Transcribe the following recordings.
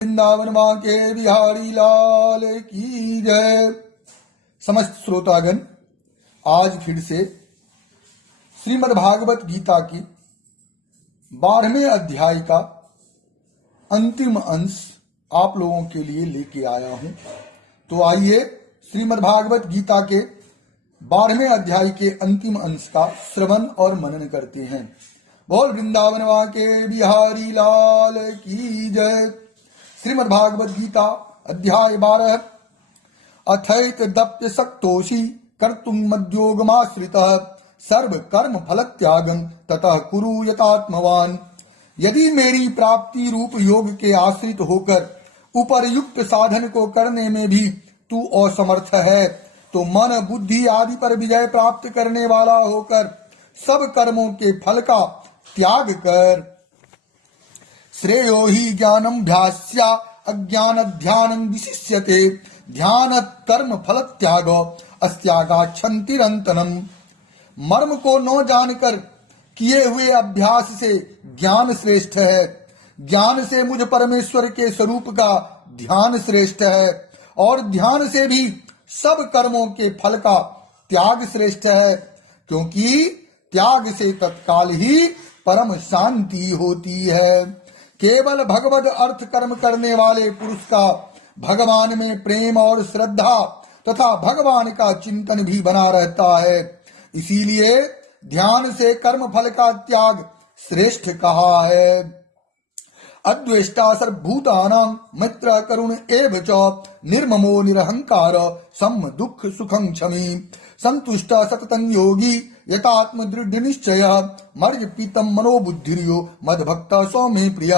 वृंदावन माँ के बिहारी लाल की जय। समस्त श्रोतागण, आज फिर से श्रीमद् भागवत गीता की 12वें अध्याय का अंतिम अंश आप लोगों के लिए लेके आया हूं। तो आइए श्रीमद् भागवत गीता के 12वें अध्याय के अंतिम अंश का श्रवण और मनन करते हैं। बोल वृंदावन माँ के बिहारी लाल की जय। श्रीमद् भागवत गीता अध्याय 12। अथैत दप्य सक्तोषी कर्तुम मद्योगमाश्रितः सर्व कर्म फल त्यागं ततः कुरु यतात्मवान। यदि मेरी प्राप्ति रूप योग के आश्रित होकर उपर्युक्त साधन को करने में भी तू असमर्थ है, तो मन बुद्धि आदि पर विजय प्राप्त करने वाला होकर सब कर्मों के फल का त्याग कर। श्रेयो हि ज्ञानम ध्यास्या अज्ञान ध्यानं विशिष्यते ध्यान कर्म फल त्याग अस्त्यागाच्छन्तिरन्तनम्। मर्म को न जानकर किए हुए अभ्यास से ज्ञान श्रेष्ठ है, ज्ञान से मुझ परमेश्वर के स्वरूप का ध्यान श्रेष्ठ है, और ध्यान से भी सब कर्मों के फल का त्याग श्रेष्ठ है, क्योंकि त्याग से तत्काल ही परम शांति होती है। केवल भगवद अर्थ कर्म करने वाले पुरुष का भगवान में प्रेम और श्रद्धा तथा भगवान का चिंतन भी बना रहता है। इसीलिए ध्यान से कर्म फल का त्याग श्रेष्ठ कहा है। अद्वेष्टा सर्वभूतानां मित्र करुण एव च निर्ममो निरहंकार सम दुख सुखं क्षमी संतुष्ट सततं योगी यतात्म दृढ़ निश्चय मर्ज पीतम मनोबुद्धिर्यो मद्भक्त सौ में प्रिय।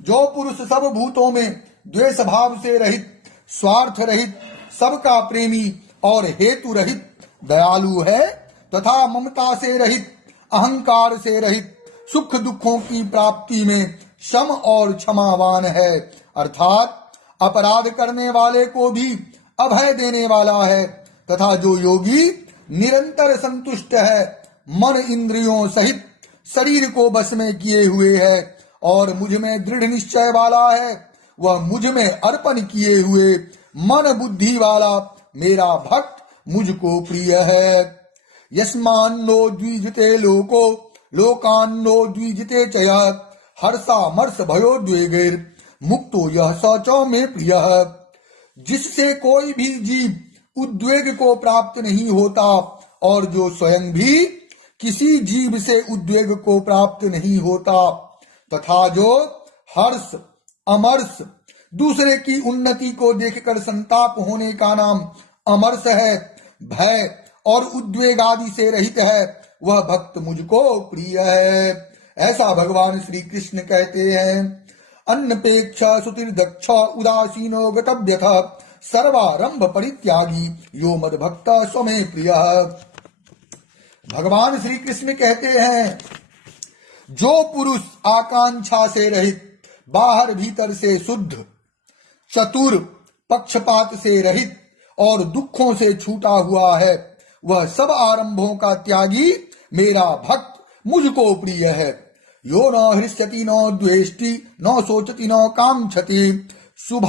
जो पुरुष सब भूतों में द्वेष भाव से रहित, स्वार्थ रहित, सबका प्रेमी और हेतु रहित दयालु है तथा ममता से रहित, अहंकार से रहित, सुख दुखों की प्राप्ति में सम और क्षमावान है, अर्थात अपराध करने वाले को भी अभय देने वाला है, तथा जो योगी निरंतर संतुष्ट है, मन इंद्रियों सहित शरीर को बस में किए हुए है और मुझ में दृढ़ निश्चय वाला है, वह मुझ में अर्पण किए हुए मन बुद्धि वाला मेरा भक्त मुझको प्रिय है। यस्मान्नो द्विजते लोको लोकान्नो द्विजते च यः हर्षामर्ष भयोद्वेगैर् मुक्तो यः स च मे प्रियः। जिससे कोई भी जीव उद्वेग को प्राप्त नहीं होता और जो स्वयं भी किसी जीव से उद्वेग को प्राप्त नहीं होता, तथा जो हर्ष अमर्ष दूसरे की उन्नति को देखकर संताप होने का नाम अमर्ष है, भय और उद्वेग आदि से रहित है, वह भक्त मुझको प्रिय है। ऐसा भगवान श्री कृष्ण कहते हैं। अन्नपेक्ष सुतिर्दक्ष उदासीनो गतव्यथ सर्वारंभ परित्यागी यो मद भक्त स्वमे प्रिय। भगवान श्री कृष्ण कहते हैं, जो पुरुष आकांक्षा से रहित, बाहर भीतर से शुद्ध, चतुर, पक्षपात से रहित और दुखों से छूटा हुआ है, वह सब आरंभों का त्यागी मेरा भक्त मुझको प्रिय है। यो न हृष्यति न द्वेष्टि न सोचति न कांक्षति शुभ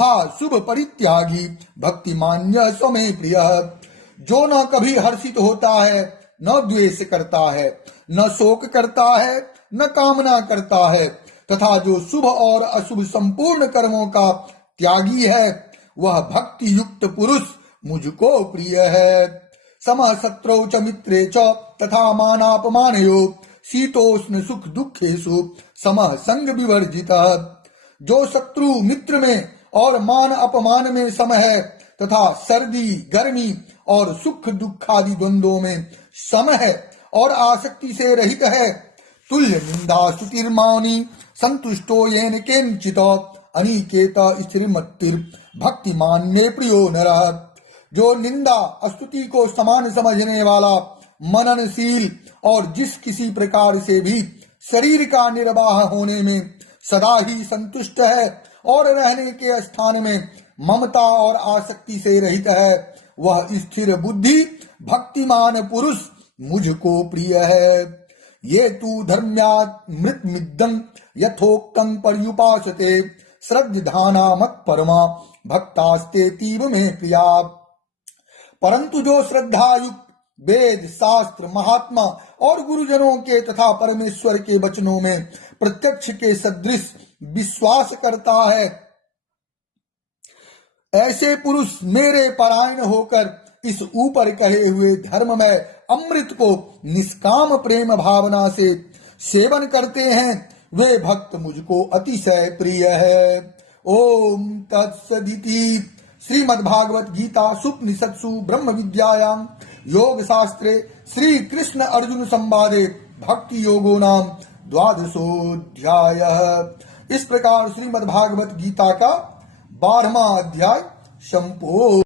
परित्यागी भक्ति मान्य स्वमे प्रिय। जो न कभी हर्षित होता है, न द्वेष करता है, न शोक करता है, न कामना करता है, तथा जो शुभ और अशुभ संपूर्ण कर्मों का त्यागी है, वह भक्ति युक्त पुरुष मुझको प्रिय है। समः शत्रौ च मित्रे च तथा मानापमानयो शीतोष्ण सुख दुखेषु समः संग विवर्जितः। जो शत्रु मित्र में और मान अपमान में सम है तथा सर्दी गर्मी और सुख दुख आदि द्वंद्वों में सम है और आसक्ति से रहित है, तुल्य निंदा स्तुतिर्मौनी संतुष्टो येन केनचित् अनिकेत स्थिरमतिर् भक्तिमान में प्रियो नरः। जो निंदा स्तुति को समान समझने वाला, मननशील और जिस किसी प्रकार से भी शरीर का निर्वाह होने में सदा ही संतुष्ट है और रहने के स्थान में ममता और आसक्ति से रहित है, वह स्थिर बुद्धि भक्तिमान पुरुष मुझको प्रिय है। ये तु धर्म्यात् मृतमिदं यथोक्तं पर्युपासते श्रद्धाना मत परमा भक्तास्ते तीव में प्रिया। परंतु जो श्रद्धा युक्त वेद शास्त्र महात्मा और गुरुजनों के तथा परमेश्वर के वचनों में प्रत्यक्ष के सदृश विश्वास करता है, ऐसे पुरुष मेरे परायण होकर इस ऊपर कहे हुए धर्म में अमृत को निष्काम प्रेम भावना से सेवन करते हैं, वे भक्त मुझको अतिशय प्रिय है। ओम तत्सदिति। श्रीमद्भागवत गीता सुपनिषत्सु ब्रह्म विद्यायां योग शास्त्रे श्री कृष्ण अर्जुन संवादे भक्ति योगो नाम 12वां। इस प्रकार श्रीमद्भागवत गीता का 12वां अध्याय संपूर्ण।